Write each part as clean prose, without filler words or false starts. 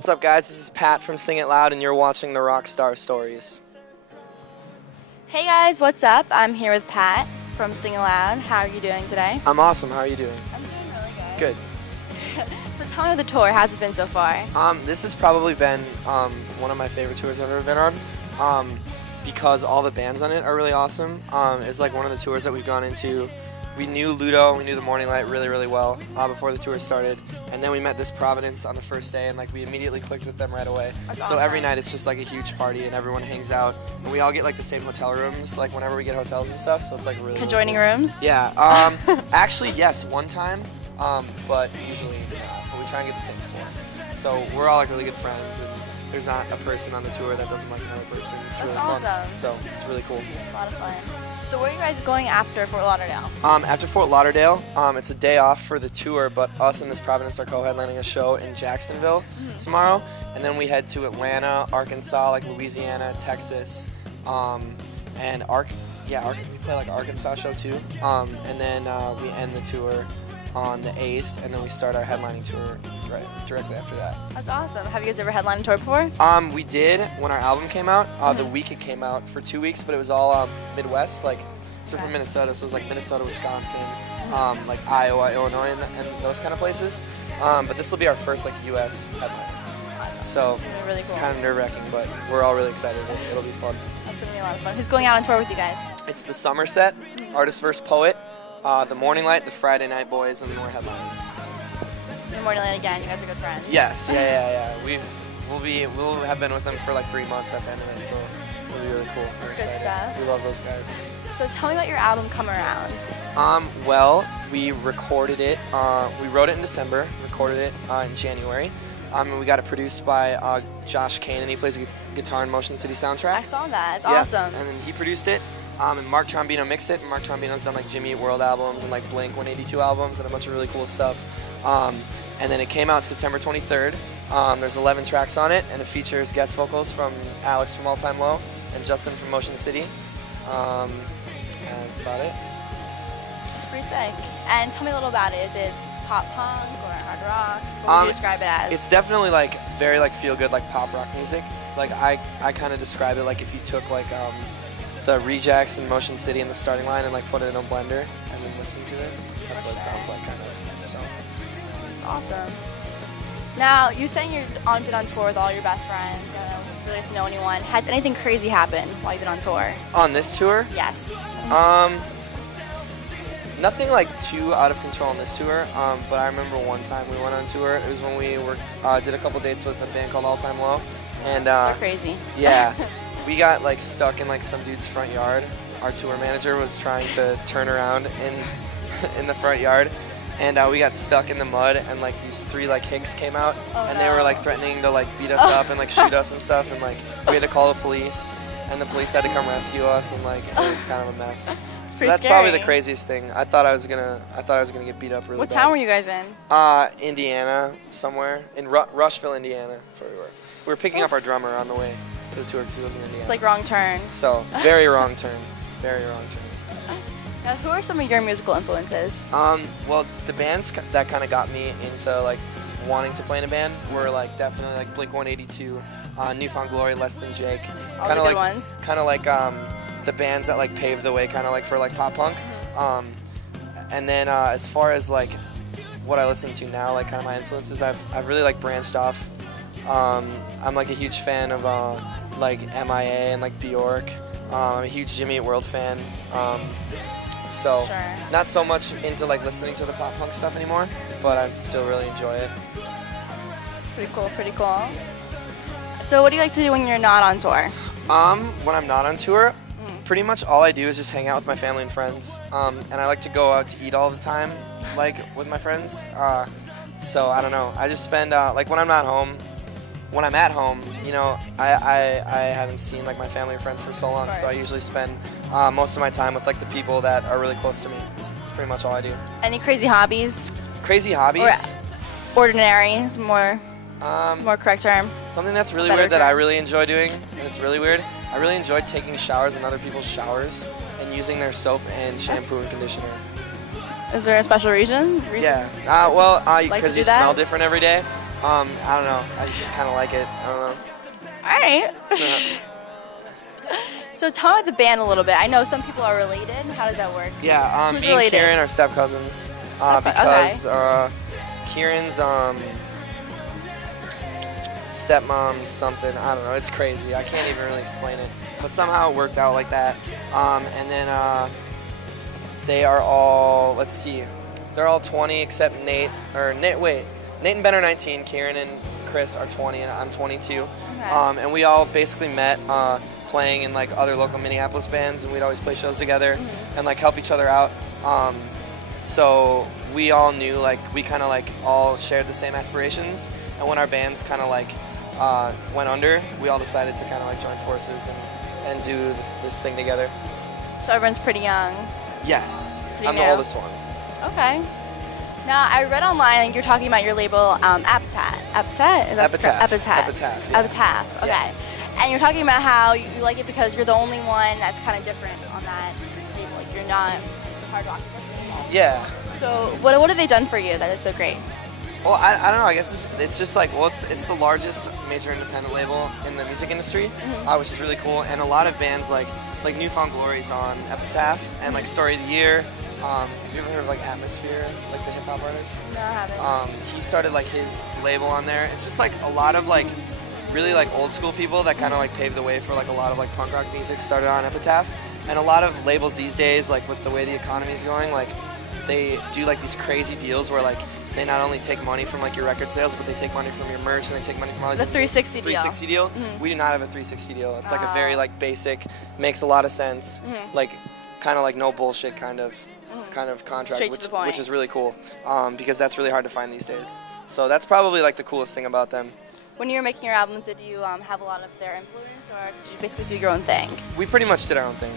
What's up, guys? This is Pat from Sing It Loud, and you're watching the Rockstar Stories. Hey guys, what's up? I'm here with Pat from Sing It Loud. How are you doing today? I'm awesome. How are you doing? I'm doing really good. Good. So tell me the tour. How's it been so far? This has probably been one of my favorite tours I've ever been on, because all the bands on it are really awesome. It's like one of the tours that we've gone into. We knew Ludo, we knew the Morning Light really, really well before the tour started, and then we met this Providence on the first day, and like we immediately clicked with them right away. That's so awesome. Every night it's just like a huge party, and everyone hangs out, and we all get like the same hotel rooms, like whenever we get hotels and stuff. So it's like really Conjoining really cool. rooms? Yeah. Actually, yes, one time, but usually not. But we try and get the same before. So we're all like really good friends, and there's not a person on the tour that doesn't like another person. It's really That's fun. awesome. So it's really cool. It's a lot of fun. So where are you guys going after Fort Lauderdale? After Fort Lauderdale, it's a day off for the tour, but us and this Providence are co-headlining a show in Jacksonville tomorrow, and then we head to Atlanta, Arkansas, like Louisiana, Texas, and we play like Arkansas show too, and then we end the tour on the 8th, and then we start our headlining tour directly after that. That's awesome. Have you guys ever headlined a tour before? We did when our album came out, the week it came out, for 2 weeks, but it was all Midwest, like, so from Minnesota, so it was like Minnesota, Wisconsin, like Iowa, Illinois, and those kind of places. But this will be our first like U.S. headline. So It's gonna be really it's cool. kind of nerve-wracking, but we're all really excited. It'll be fun. That's gonna be a lot of fun. Who's going out on tour with you guys? It's the Somerset, Artist vs. Poet, the Morning Light, the Friday Night Boys, and then we're headlining. The Morning Light again. You guys are good friends. Yes, yeah. We'll have been with them for like 3 months at the end of it, so it'll be really cool. We're excited. stuff. We love those guys. So tell me about your album Come Around. Well, we recorded it. We wrote it in December, recorded it in January, and we got it produced by Josh Kane, and he plays guitar in Motion City soundtrack. I saw that. It's Yeah, awesome. and then he produced it, and Mark Trombino mixed it. And Mark Trombino's done like Jimmy Eat World albums and like Blink 182 albums and a bunch of really cool stuff. And then it came out September 23rd. There's 11 tracks on it, and it features guest vocals from Alex from All Time Low and Justin from Motion City. And that's about it. It's pretty sick. And tell me a little about it. Is it pop punk or hard rock? What would you describe it as? It's definitely like very like feel good like pop rock music. Like I kind of describe it like if you took like the rejects in Motion City in the starting line and like put it in a blender and then listen to it. That's what it sounds like kind of. So It's awesome. Now, you saying you've been on tour with all your best friends, you don't really get to know anyone. Has anything crazy happened while you've been on tour? on this tour, Yes. nothing like too out of control on this tour, but I remember one time we went on tour. It was when we did a couple dates with a band called All Time Low, and They're crazy. yeah, we got like stuck in like some dude's front yard. Our tour manager was trying to turn around in the front yard, and we got stuck in the mud, and like these 3 like Hicks came out, and they were like threatening to like beat us up and like shoot us and stuff, and like we had to call the police, and the police had to come rescue us, and like it was kind of a mess. So that's scary. probably the craziest thing. I thought I was gonna get beat up really What bad. town were you guys in? Indiana, somewhere in Rushville, Indiana. That's where we were. We were picking up our drummer on the way to the tour because he was in Indiana. It's like wrong turn. So very wrong turn, very wrong turn. Now, who are some of your musical influences? Well, the bands that kind of got me into like wanting to play in a band were like definitely like Blink 182, Newfound Glory, Less Than Jake. All the good ones. Kind of like the bands that like paved the way, kind of like for like pop punk. And then as far as like what I listen to now, like kind of my influences, I've really like branched off. I'm like a huge fan of like MIA and like Bjork. I'm a huge Jimmy Eat World fan. So Sure. not so much into like listening to the pop punk stuff anymore, but I still really enjoy it. Pretty cool, pretty cool. So what do you like to do when you're not on tour? When I'm not on tour, pretty much all I do is just hang out with my family and friends. And I like to go out to eat all the time, like with my friends. So I don't know. I just spend like when I'm at home, you know, I haven't seen like my family and friends for so long, so I usually spend most of my time with like the people that are really close to me. That's pretty much all I do. Any crazy hobbies? Crazy hobbies? Or ordinary is more correct term. Something that's really Better weird that term. I really enjoy doing, and it's really weird. I really enjoy taking showers in other people's showers and using their soap and shampoo and conditioner. Is there a special reason? Yeah. Like Because to you do that? smell different every day. I don't know. I just kind of like it. I don't know. All right. So tell me about the band a little bit. I know some people are related. How does that work? Yeah, Who's me and related? Kieran are step cousins. Because Kieran's stepmom's something. I don't know. It's crazy. I can't even really explain it. But somehow it worked out like that. And then they are all, let's see, they're all 20 except Nate. Nate and Ben are 19. Kieran and Chris are 20, and I'm 22. Okay. And we all basically met playing in like other local Minneapolis bands, and we'd always play shows together and like help each other out. So we all knew, like, we kind of like all shared the same aspirations, and when our bands kind of like went under, we all decided to kind of like join forces and do this thing together. So everyone's pretty young. Yes, Pretty I'm new. the oldest one. Okay. Now, I read online, you're talking about your label, Epitaph. Is that Epitaph. Epitaph. Yeah. Epitaph, okay. Yeah. And you're talking about how you like it because you're the only one that's kind of different on that label. Like, you're not hard rock. Yeah. So what have they done for you that is so great? Well, I don't know. I guess it's just like, well, it's the largest major independent label in the music industry, which is really cool. And a lot of bands like Newfound Glory's on Epitaph, and like Story of the Year. Have you ever heard of like Atmosphere, like the hip hop artist? No, I haven't. He started like his label on there. It's just like a lot of like really like old school people that kind of like paved the way for like a lot of like punk rock music started on Epitaph. And a lot of labels these days, like with the way the economy is going, like they do like these crazy deals where like they not only take money from like your record sales, but they take money from your merch and they take money from all these. The 360 deal. 360 deal. We do not have a 360 deal. It's like a very like basic, makes a lot of sense, like kind of like no bullshit kind of contract, Straight to the point. which is really cool because that's really hard to find these days. So that's probably like the coolest thing about them. When you were making your album, did you have a lot of their influence, or did you basically do your own thing? We pretty much did our own thing.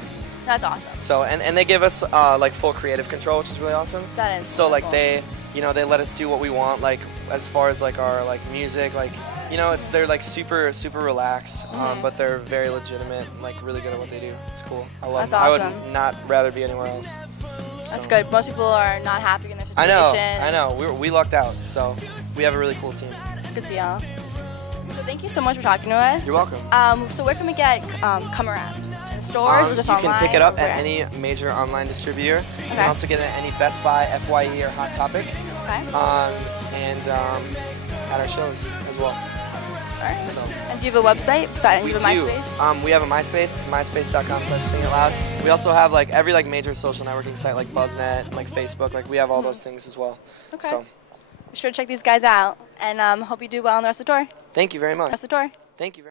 That's awesome. So and they give us like full creative control, which is really awesome. That is. So like cool. they let us do what we want, like as far as like our like music, like they're like super relaxed, but they're very legitimate, like really good at what they do. It's cool. I love That's them. awesome. I would not rather be anywhere else. That's So. good. Most people are not happy in their I situation. know. We lucked out, so we have a really cool team. It's a good deal. So thank you so much for talking to us. You're welcome. So where can we get Come Around? In the stores or just you online? can pick it up or at where? any major online distributor. You Okay. can also get it at any Best Buy, FYE, or Hot Topic. Okay. And at our shows as well. All right. So. And do you have a website? Do you have a do. MySpace? We have a MySpace. It's myspace.com/singitloud. We also have like every like major social networking site like Buzznet and like Facebook. Like we have all those things as well. Okay. So. Be sure to check these guys out, and hope you do well on the rest of the tour. Thank you very much. Rest of the tour. Thank you very much.